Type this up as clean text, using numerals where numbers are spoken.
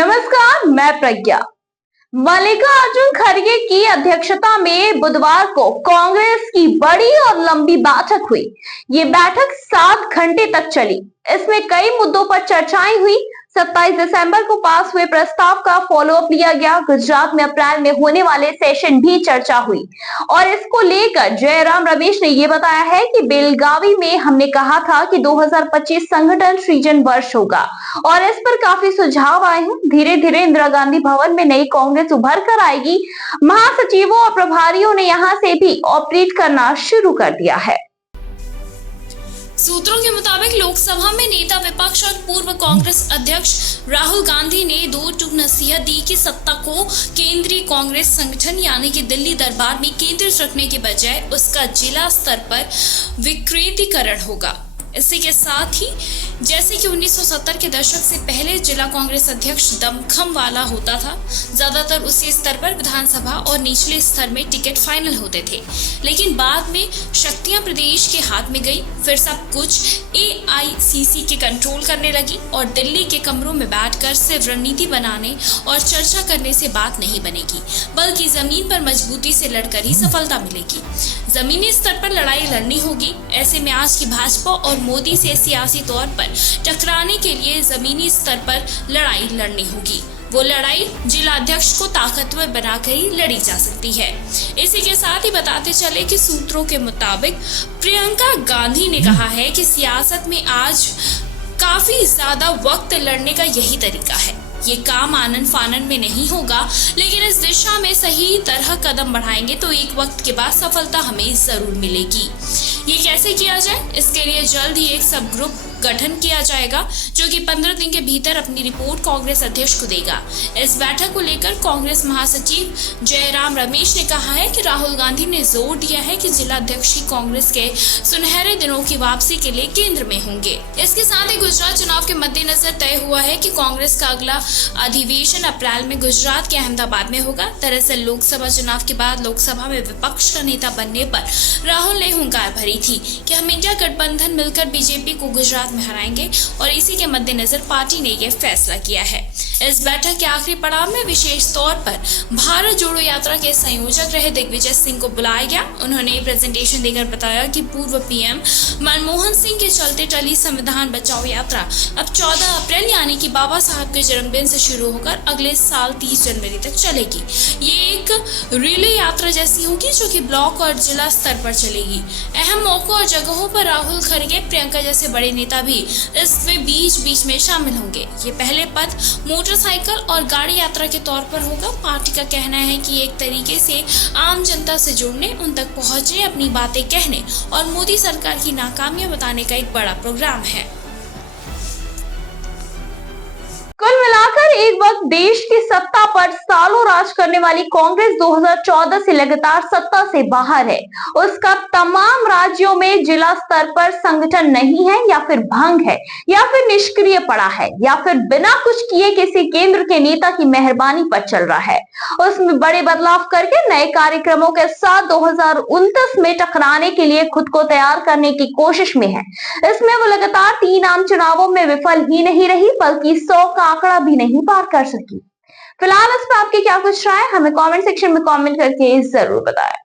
नमस्कार, मैं प्रज्ञा। मल्लिकार्जुन खड़गे की अध्यक्षता में बुधवार को कांग्रेस की बड़ी और लंबी बैठक हुई। ये बैठक 7 घंटे तक चली। इसमें कई मुद्दों पर चर्चाएं हुई। 27 दिसंबर को पास हुए प्रस्ताव का फॉलोअप लिया गया। गुजरात में अप्रैल में होने वाले सेशन भी चर्चा हुई और इसको लेकर जयराम रमेश ने ये बताया है कि बेलगावी में हमने कहा था कि 2025 संगठन सृजन वर्ष होगा और इस पर काफी सुझाव आए हैं। धीरे धीरे इंदिरा गांधी भवन में नई कांग्रेस उभर कर आएगी। महासचिवों और प्रभारियों ने यहां से भी ऑपरेट करना शुरू कर दिया है। सूत्रों के मुताबिक लोकसभा में नेता विपक्ष और पूर्व कांग्रेस अध्यक्ष राहुल गांधी ने दो टूक नसीहत दी कि सत्ता को केंद्रीय कांग्रेस संगठन यानी कि दिल्ली दरबार में केंद्रित रखने के बजाय उसका जिला स्तर पर विकेंद्रीकरण होगा। इसी के साथ ही जैसे कि 1970 के दशक से पहले जिला कांग्रेस अध्यक्ष दमखम वाला होता था, ज्यादातर उसी स्तर पर विधानसभा और निचले स्तर में टिकट फाइनल होते थे, लेकिन बाद में शक्तियां प्रदेश के हाथ में गई। फिर सब कुछ AICC के कंट्रोल करने लगी और दिल्ली के कमरों में बैठकर सिर्फ रणनीति बनाने और चर्चा करने से बात नहीं बनेगी, बल्कि जमीन पर मजबूती से लड़कर ही सफलता मिलेगी। जमीनी स्तर पर लड़ाई लड़नी होगी। ऐसे में आज की भाजपा और मोदी से सियासी तौर पर टकराने के लिए जमीनी स्तर पर लड़ाई लड़नी होगी। वो लड़ाई जिला अध्यक्ष को ताकतवर बनाकर ही लड़ी जा सकती है। इसी के साथ ही बताते चले कि सूत्रों के मुताबिक प्रियंका गांधी ने कहा है कि सियासत में आज काफी ज्यादा वक्त लड़ने का यही तरीका है। ये काम आनन फानन में नहीं होगा, लेकिन इस दिशा में सही तरह कदम बढ़ाएंगे तो एक वक्त के बाद सफलता हमें जरूर मिलेगी। ये कैसे किया जाए, इसके लिए जल्द ही एक सब ग्रुप गठन किया जाएगा जो कि 15 दिन के भीतर अपनी रिपोर्ट कांग्रेस अध्यक्ष को देगा। इस बैठक को लेकर कांग्रेस महासचिव जयराम रमेश ने कहा है कि राहुल गांधी ने जोर दिया है कि जिला अध्यक्ष ही कांग्रेस के सुनहरे दिनों की वापसी के लिए केंद्र में होंगे। इसके साथ ही गुजरात चुनाव के मद्देनजर तय हुआ है कि कांग्रेस का अगला अधिवेशन अप्रैल में गुजरात के अहमदाबाद में होगा। दरअसल लोकसभा चुनाव के बाद लोकसभा में विपक्ष का नेता बनने पर राहुल ने हुंकार भरी थी कि हम इंडिया गठबंधन मिलकर बीजेपी को गुजरात में हराएंगे और इसी के मद्देनजर पार्टी ने यह फैसला किया है। इस बैठक के आखिरी पड़ाव में विशेष तौर पर भारत जोड़ो यात्रा के संयोजक रहे दिग्विजय सिंह को बुलाया गया। उन्होंने प्रेजेंटेशन देकर बताया कि पूर्व PM मनमोहन सिंह के चलते टली संविधान बचाओ यात्रा अब 14 अप्रैल यानी कि बाबा साहब के जन्मदिन से शुरू होकर अगले साल 30 जनवरी तक चलेगी। ये एक रिले यात्रा जैसी होगी जो कि ब्लॉक और जिला स्तर पर चलेगी। अहम मौकों और जगहों पर राहुल खड़गे, प्रियंका जैसे बड़े नेता भी इसमें बीच में शामिल होंगे। ये पहले पद मोटरसाइकिल और गाड़ी यात्रा के तौर पर होगा। पार्टी का कहना है कि एक तरीके से आम जनता से जुड़ने, उन तक पहुंचने, अपनी बातें कहने और मोदी सरकार की नाकामियां बताने का एक बड़ा प्रोग्राम है। कुल मिलाकर एक वक्त देश की सत्ता पर सालों राज करने वाली कांग्रेस 2014 से लगातार सत्ता से बाहर है। उसका तमाम राज्यों में जिला स्तर पर संगठन नहीं है या फिर भंग है या फिर निष्क्रिय पड़ा है या फिर बिना कुछ किए किसी केंद्र के नेता की मेहरबानी पर चल रहा है। उसमें बड़े बदलाव करके नए कार्यक्रमों के साथ 2029 में टकराने के लिए खुद को तैयार करने की कोशिश में है। इसमें वो लगातार 3 आम चुनावों में विफल ही नहीं रही बल्कि 100 का आंकड़ा भी नहीं पार कर सकी। फिलहाल इस पर आपकी क्या कुछ राय, हमें कमेंट सेक्शन में कमेंट करके जरूर बताएं।